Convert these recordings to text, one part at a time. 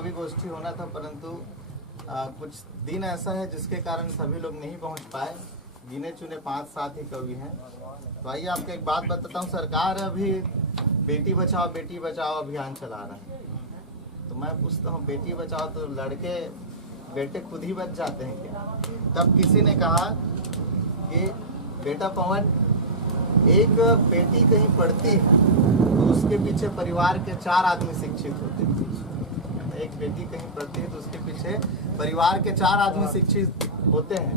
कवि गोष्ठी होना था, परंतु कुछ दिन ऐसा है जिसके कारण सभी लोग नहीं पहुंच पाए। गिने चुने 5-7 ही कवि हैं। तो आइए आपको एक बात बताता हूँ। सरकार अभी बेटी बचाओ अभियान चला रहा है। तो मैं पूछता हूँ, बेटी बचाओ तो लड़के बेटे खुद ही बच जाते हैं क्या? तब किसी ने कहा कि बेटा पवन, एक बेटी कहीं पढ़ती है तो उसके पीछे परिवार के 4 आदमी शिक्षित होते हैं। एक बेटी कहीं पढ़ती है तो उसके पीछे परिवार के 4 आदमी शिक्षित होते हैं।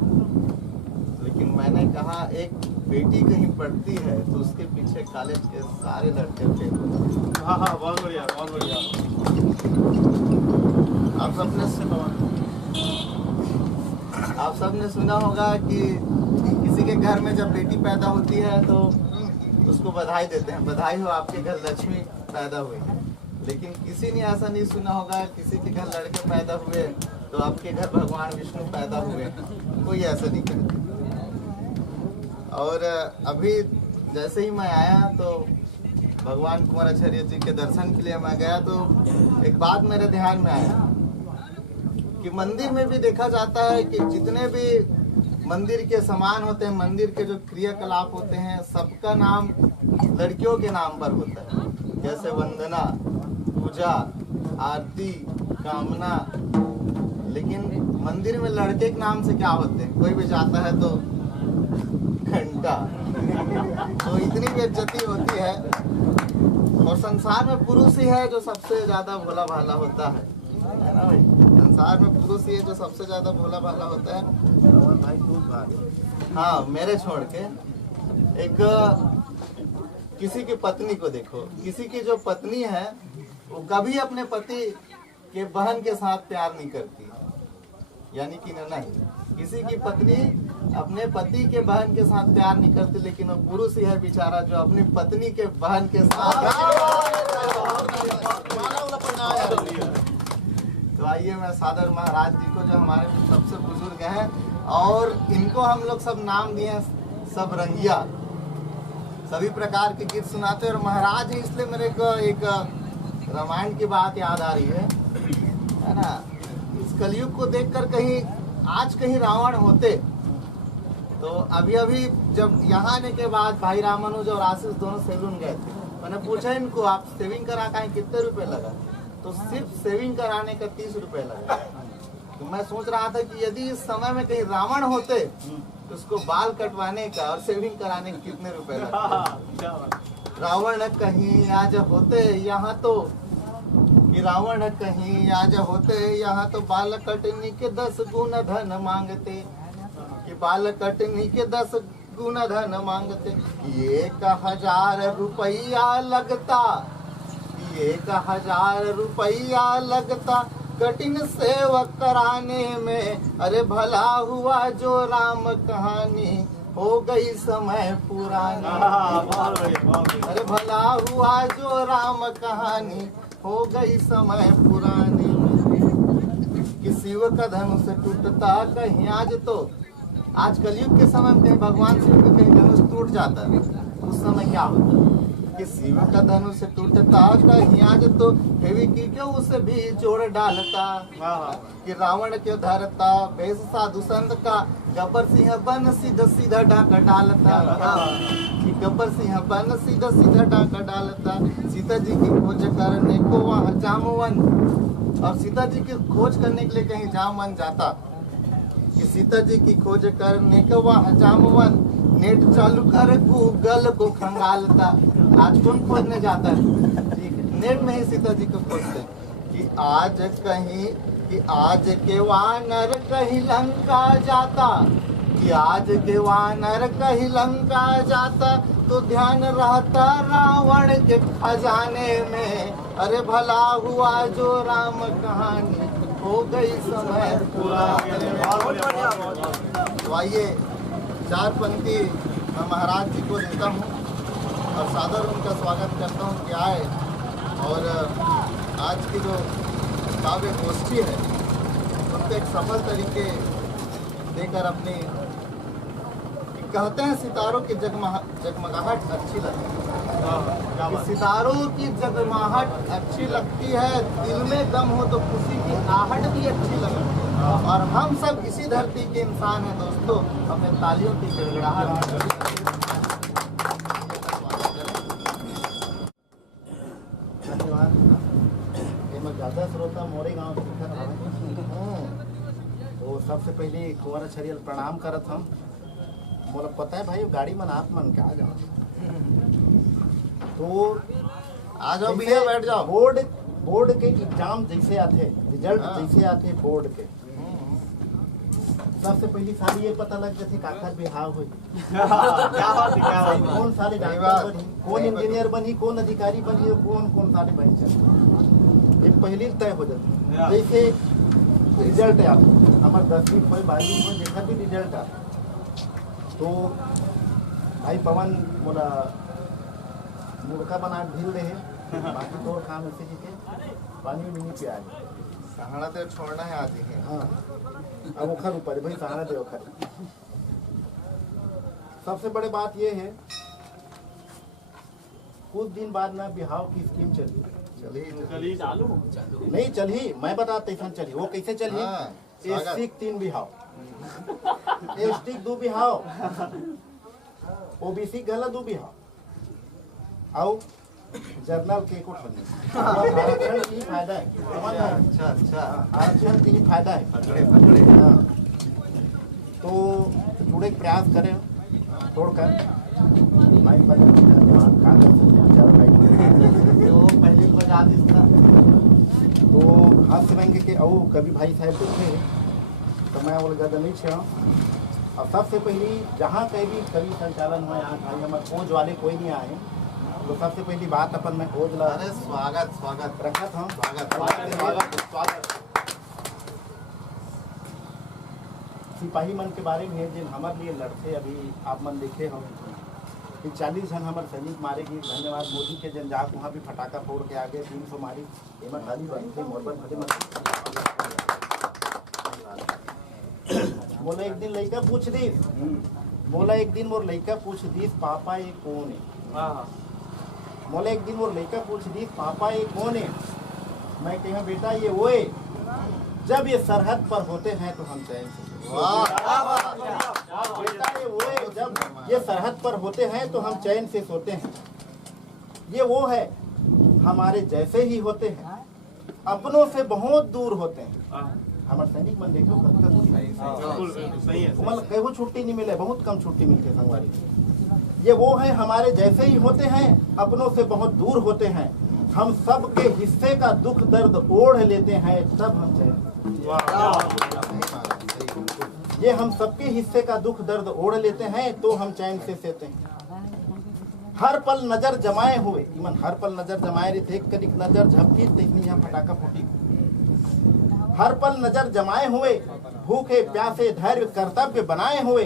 लेकिन मैंने कहा एक बेटी कहीं पढ़ती है तो उसके पीछे कॉलेज के सारे लड़के फेल होते हैं। हाँ हाँ, बहुत बढ़िया, बहुत बढ़िया। आप सबने सुना होगा कि किसी के घर में जब बेटी पैदा होती है तो उसको बधाई देते हैं, बधाई हो आपके घर लक्ष्मी पैदा हुई। लेकिन किसी ने ऐसा नहीं सुना होगा किसी के घर लड़के पैदा हुए तो आपके घर भगवान विष्णु पैदा हुए। कोई ऐसा नहीं कहता। और अभी जैसे ही मैं आया तो भगवान कुमाराचार्य जी के दर्शन के लिए मैं गया तो एक बात मेरे ध्यान में आया कि मंदिर में भी देखा जाता है कि जितने भी मंदिर के सामान होते हैं, मंदिर के जो क्रियाकलाप होते हैं, सबका नाम लड़कियों के नाम पर होता है। जैसे वंदना, पूजा, आरती, कामना। लेकिन मंदिर में लड़के के नाम से क्या होते हैं? कोई भी जाता है तो घंटा। तो इतनी बेइज्जती होती है। और संसार में पुरुष ही है जो सबसे ज्यादा भोला भाला होता है ना भाई? संसार में पुरुष ही है जो सबसे ज्यादा भोला भाला होता है। हाँ, मेरे छोड़ के एक किसी की पत्नी को देखो, किसी की जो पत्नी है वो कभी अपने पति के बहन के साथ प्यार नहीं करती, यानी कि नहीं, किसी की पत्नी अपने पति के बहन के साथ प्यार नहीं करती। लेकिन वो पुरुष ही है बेचारा जो अपनी पत्नी के बहन के साथ। तो आइए मैं सादर महाराज जी को, जो हमारे सबसे बुजुर्ग हैं और इनको हम लोग सब नाम दिए सब रंगिया, सभी प्रकार के गीत सुनाते हैं। और महाराज है इसलिए मेरे को एक रामायण की बात याद आ रही है ना? इस कलयुग को देखकर कहीं रावण होते तो अभी जब यहाँ आने के बाद भाई रामानुज और आशीष दोनों सैलून गए थे। मैंने पूछा इनको, आप सेविंग करा के कितने रुपए लगा? तो सिर्फ सेविंग कराने का 30 रुपए लगा। तो मैं सोच रहा था कि यदि इस समय में कहीं रावण होते तो उसको बाल कटवाने का और सेविंग कराने के कितने रुपए लगते? रावण कहीं आज होते यहाँ तो, कि रावण कहीं आज होते यहाँ तो बाल कटनी के 10 गुना धन मांगते, कि बाल कटनी के 10 गुना धन मांगते। 1000 रुपया लगता, 1000 रुपया लगता कठिन सेवक कराने में। अरे भला हुआ जो राम कहानी हो गई समय पुरानी। अरे भला हुआ जो राम कहानी हो गई समय पुरानी। कि शिव का धनुष टूटता कहीं आज, तो आज कलयुग के समय में कहीं भगवान शिव का कहीं धनुष टूट जाता है, उस समय क्या होता है कि शिव का धनुष टूटता कहीं आज, तो हेवी की क्यों उसे भी जोड़ डालता। कि रावण क्यों धरता भेष साधु संत का, गब्बर सिंह बन सीधा सीधा डाका डालता। कि गब्बर सिंह बन सीधा सीधा डाका डालता। सीता जी की खोज करने को वहाँ जामवन, और सीता जी की खोज करने के लिए कहीं जामवन जाता। कि सीता जी की खोज करने को वहाँ जामवन, नेट चालू कर गूगल को खंगालता। आज कौन खोजने जाता है? ठीक है, नेट में ही सीता जी को खोजते हैं। कि आज के वानर कहीं लंका जाता, कि आज के वानर कहीं लंका जाता, तो ध्यान रहता रावण के खजाने में। अरे भला हुआ जो राम कहानी हो गई समय पुरानी। तो आइए 4 पंक्ति मैं महाराज जी को देता हूँ और सादर उनका स्वागत करता हूँ कि आए और आज की जो काव्य गोष्ठी है उनको एक सफल तरीके देकर अपनी कहते हैं सितारों की जगमगाहट अच्छी लगती है, कि सितारों की जगमगाहट अच्छी लगती है, दिल में गम हो तो खुशी की आहट भी अच्छी लगती है। और हम सब इसी धरती के इंसान हैं दोस्तों, अपने तालियों की गड़गड़ाहट। धन्यवाद। ज़्यादा श्रोता मोरे गाँव तो सबसे पहले कुंवर छरियल प्रणाम करत हम। मोला पता है भाई गाड़ी मन आप मन के आ जाओ, तो आ जाओ भैया, बैठ जाओ। बोर्ड के एग्जाम जैसे आते, रिजल्ट जैसे आते बोर्ड के, सबसे पहली सारी ये पता लग जाती काकर बिहाव हुई, कौन सारे डॉक्टर बनी, कौन इंजीनियर बनी, कौन अधिकारी बनी और कौन सारे बनी चल, ये पहली तय हो जाती। जैसे रिजल्ट है हमारे 10वीं कोई 12वीं कोई देखा भी रिजल्ट आ, तो भाई पवन बोला मुर्खा बना ढील रहे, बाकी तो काम ऐसे जी के पानी में नहीं पिया सहारा तो छोड़ना है आदि है। हाँ, अब उखर ऊपर भाई सहारा दे उखर। सबसे बड़ी बात ये है, कुछ दिन बाद ना बिहाव की स्कीम चली चालू नहीं चली, मैं बताता ऐसा चली। वो कैसे चली? एसटिक 3 बिहाव, एसटिक 2 बिहाव, ओबीसी गला 2 बिहाव, आओ जर्नल के को आरक्षण की फायदा है। अच्छा आरक्षण की फायदा है। हाँ, तो थोड़े प्रयास करें छोड़कर पहले बजा देता तो हाथ से बैंक के आओ कभी भाई साहब देखे तो मैं बोल ज़्यादा नहीं छे। और सबसे पहली जहाँ कहीं भी कभी संचालन हुआ यहाँ भाई हमारे खोज वाले कोई नहीं आए, तो सबसे पहली बात अपन मैं खोज ला। अरे स्वागत रखा था स्वागत। सिपाही मन के बारे में जिन हमारे लिए लड़ते, अभी आप मन देखे हो कि 40 जन हमारे सैनिक मारे गए। धन्यवाद मोदी के जन जाक वहाँ भी फटाका फोड़ के आ गए, 300 मारी हेमंत खाली बनते मोरबन भले बोला एक दिन लड़का पूछ दी, बोला एक दिन मोर लड़का पूछ दी पापा ये कौन है। बोला एक दिन मोर लड़का पूछ दी पापा ये कौन है। मैं कहा बेटा ये वो है, जब ये सरहद पर होते हैं तो हम चैन से बेटा ये वो है, जब ये सरहद पर होते हैं तो हम चैन से सोते हैं। ये वो है हमारे जैसे ही होते हैं, अपनों से बहुत दूर होते हैं। हमारे सैनिक मन देखो कहीं छुट्टी नहीं मिले, बहुत कम छुट्टी मिलती है संगवारी। ये वो है हमारे जैसे ही होते हैं, अपनों से बहुत दूर होते हैं। हम सब के हिस्से का दुख दर्द ओढ़ लेते हैं, तब हम चैन। ये हम सबके हिस्से का दुख दर्द ओढ़ लेते हैं तो हम चैन से सोते हैं। हर पल नजर जमाए हुए, इमन हर पल नजर जमाए रहे थे, कनिक नजर झपकी देखनी यहाँ फटाका फूटी। हर पल नजर जमाए हुए, भूखे प्यासे धैर्य कर्तव्य बनाए हुए,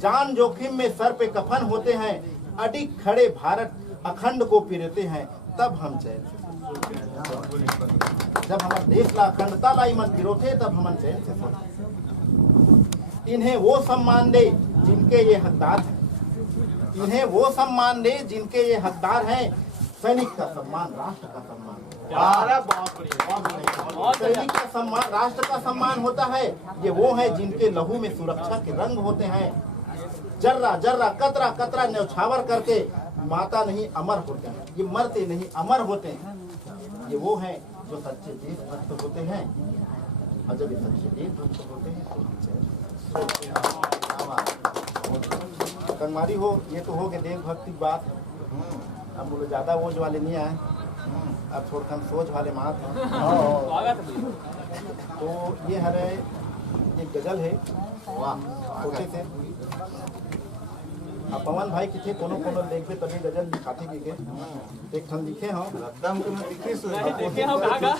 जान जोखिम में सर पे कफन होते हैं, अडिग खड़े भारत अखंड को पिरते हैं, तब हम चैन से। जब हमारे देश ला अखंडता ला इमन पिरोते तब हम चैन से सोते। इन्हें वो सम्मान दे जिनके ये हकदार हैं, इन्हें वो सम्मान दे जिनके ये हकदार हैं। सैनिक का सम्मान राष्ट्र का सम्मान, सैनिक का सम्मान राष्ट्र का सम्मान होता है। ये वो है जिनके लहू में सुरक्षा के रंग होते हैं। जर्रा जर्रा कतरा कतरा न्यौछावर करके माता नहीं अमर होते हैं, ये मरते नहीं अमर होते हैं। ये वो है जो सच्चे देशभक्त होते हैं, और जब ये सच्चे देशभक्त होते हैं तो कंगमारी हो, ये तो हो गए देशभक्ति की बात। हम बोले ज्यादा वोज वाले नहीं आए, अब थोड़ा हम सोच वाले मात हैं। तो ये हरे एक गजल है छोटे से। अब पवन भाई किथे कोनो देखबे तभी गजल लिखाते के एक ठन लिखे हो रद्दम के मैं लिखी सुन देखे हो काका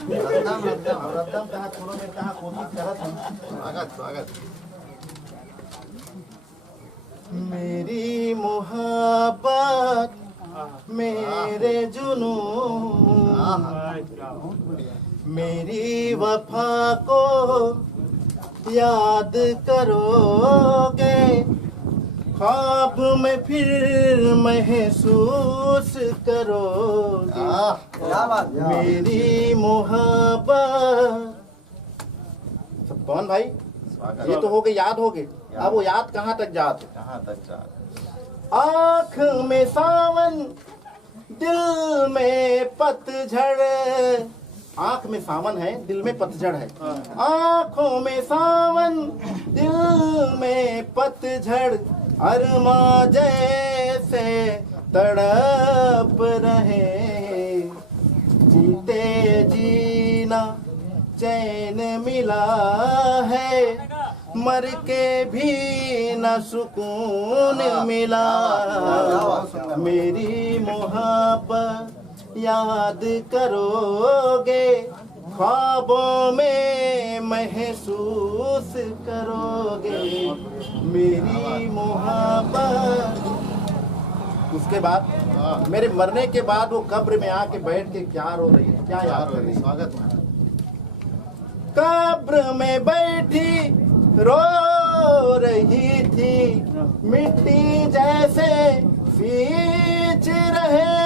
रद्दम कहा कोनो में कहा कोशिश करत हम। स्वागत। मेरी मोहब्बत मेरे जुनून, मेरी वफा को याद करोगे, ख्वाब में फिर महसूस करोगे मेरी मोहब्बत। सब कौन भाई? ये तो हो गए, याद हो गए। अब वो याद कहाँ तक जाते? कहाँ तक जा? आँख में सावन, दिल में पतझड़। आँख में सावन है, दिल में पतझड़ है। आँखों में सावन, दिल में पतझड़, अरमा जैसे तड़प रहे। जीते जीना चैन मिला है, मर के भी न सुकून मिला। मेरी मोहब्बत याद करोगे, ख्वाबों में महसूस करोगे मेरी मोहब्बत। उसके बाद मेरे मरने के बाद वो कब्र में आके बैठ के क्या रो रही है, क्या याद कर रही है? स्वागत है। कब्र में बैठी रो रही थी, मिट्टी जैसे सींच रहे।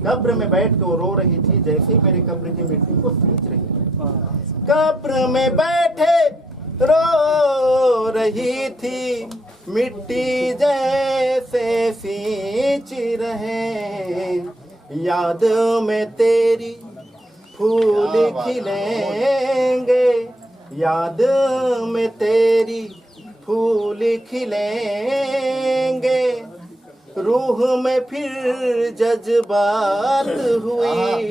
कब्र में बैठ के वो रो रही थी, जैसे ही मेरे कब्र की मिट्टी को सींच रही थी। कब्र में बैठे रो रही थी, मिट्टी जैसे सींच रहे। याद में तेरी फूल खिलेंगे, याद में तेरी फूल खिलेंगे। रूह में फिर जज्बात हुई,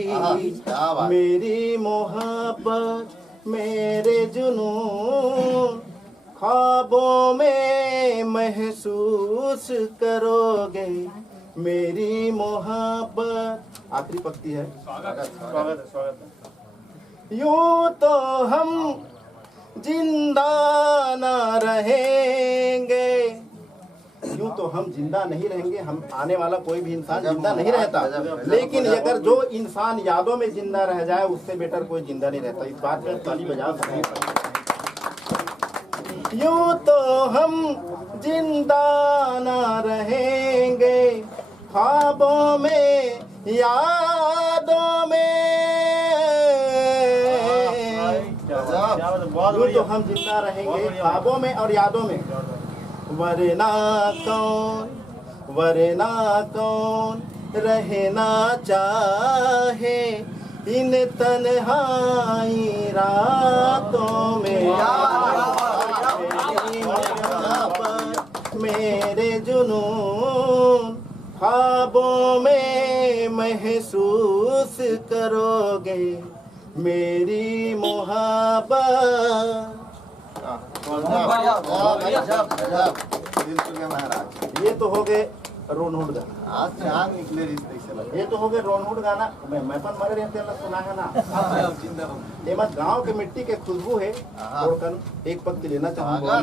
मेरी मोहब्बत मेरे जुनून, ख्वाबों में महसूस करोगे मेरी मोहब्बत। आखिरी पंक्ति है। यूं तो हम जिंदा ना रहेंगे, यूं तो हम जिंदा नहीं रहेंगे। हम आने वाला कोई भी इंसान जिंदा नहीं रहता, लेकिन अगर जो इंसान यादों में जिंदा रह जाए उससे बेटर कोई जिंदा नहीं रहता। इस बात में ताली बजा सकते हैं। यूं तो हम जिंदा ना रहेंगे, ख्वाबों में यादों में। यूं तो हम जिंदा रहेंगे ख्वाबों में और यादों में। वरना कौन रहना चाहे इन तन्हाई रातों में। मेरे जुनून, ख्वाबों में महसूस करोगे मेरी मोहब्बत। महाराज, ये तो हो गए रोनहुड गाना। आज से आग निकले रिश्ते से लगे। ये तो हो गए रोनहुड गाना। मैं पण मरे रहते हैं, सुना है ना। ये मत गाँव के मिट्टी के खुशबू है। तोड़कर एक पंक्ति लेना चाहूँगा।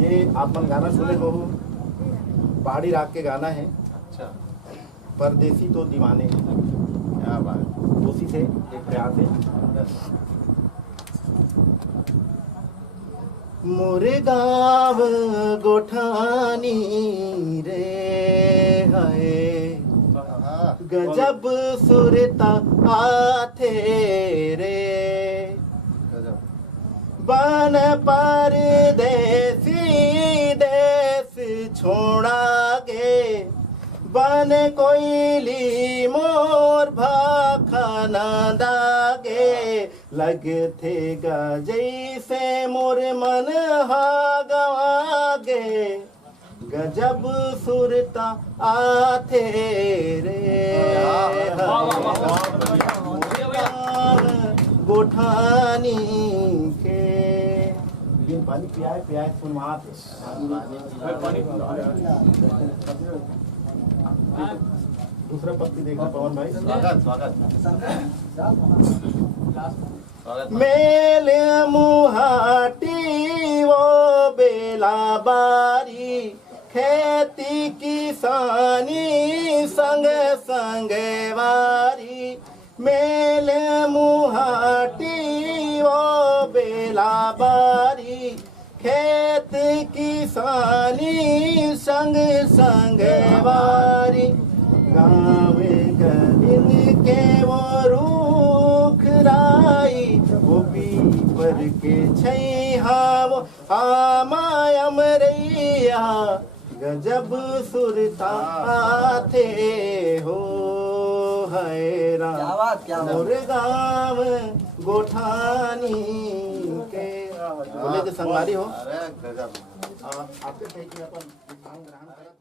ये आपन गाना सुने हो, पहाड़ी राग के गाना है। अच्छा, परदेसी तो दीवाने हैं। क्या बात। उसी से एक प्रयास है। मोरे गाँव गोठानी रे है, गजब सुरता आथे रे। बन परदेसी देश छोड़ा गे, बन कोयली मोर भाखा दागे। लगथे गा जैसे मोर मन हा गवागे, गजब सुरता आथे रे। गोठानी के बिन पानी पियाए सुनवाते। दूसरा पक्ति देखना पवन भाई। मेल मुहाटी वो बेला बारी, खेती किसानी संग संग वारी। मेल मुहाटी वो बेला आवेला बारी खेत किसानी संग संग वारी गाँव गलिन के वो रूख राई वो पीपर के छैहावो आमायम रैया गजब सुरता थे हो है राम मोर गाँव गोठानी के बोले के संगवारी हो अरे गजब आपके थे कि अपन ग्रहण